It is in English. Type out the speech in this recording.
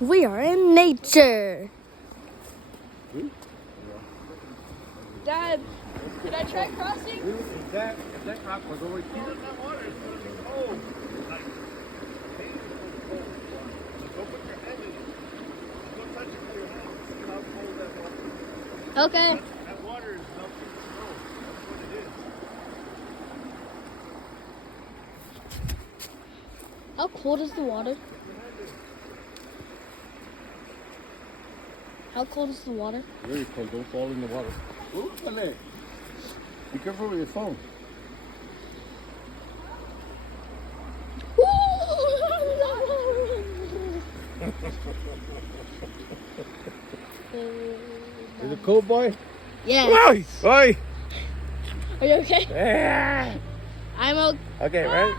We are in nature. Dad, could I try crossing? If that rock was over here, that water is going to be cold. Like, don't put your hand in it. Don't touch it with your hand. See how cold that water is. Okay. That water is melting snow. That's what it is. How cold is the water? How cold is the water? Very cold. Don't fall in the water. Ooh, Pele. Be careful with your phone. Is it cold, boy? Yeah. Oi! Are you okay? Yeah. I'm okay. Okay, right?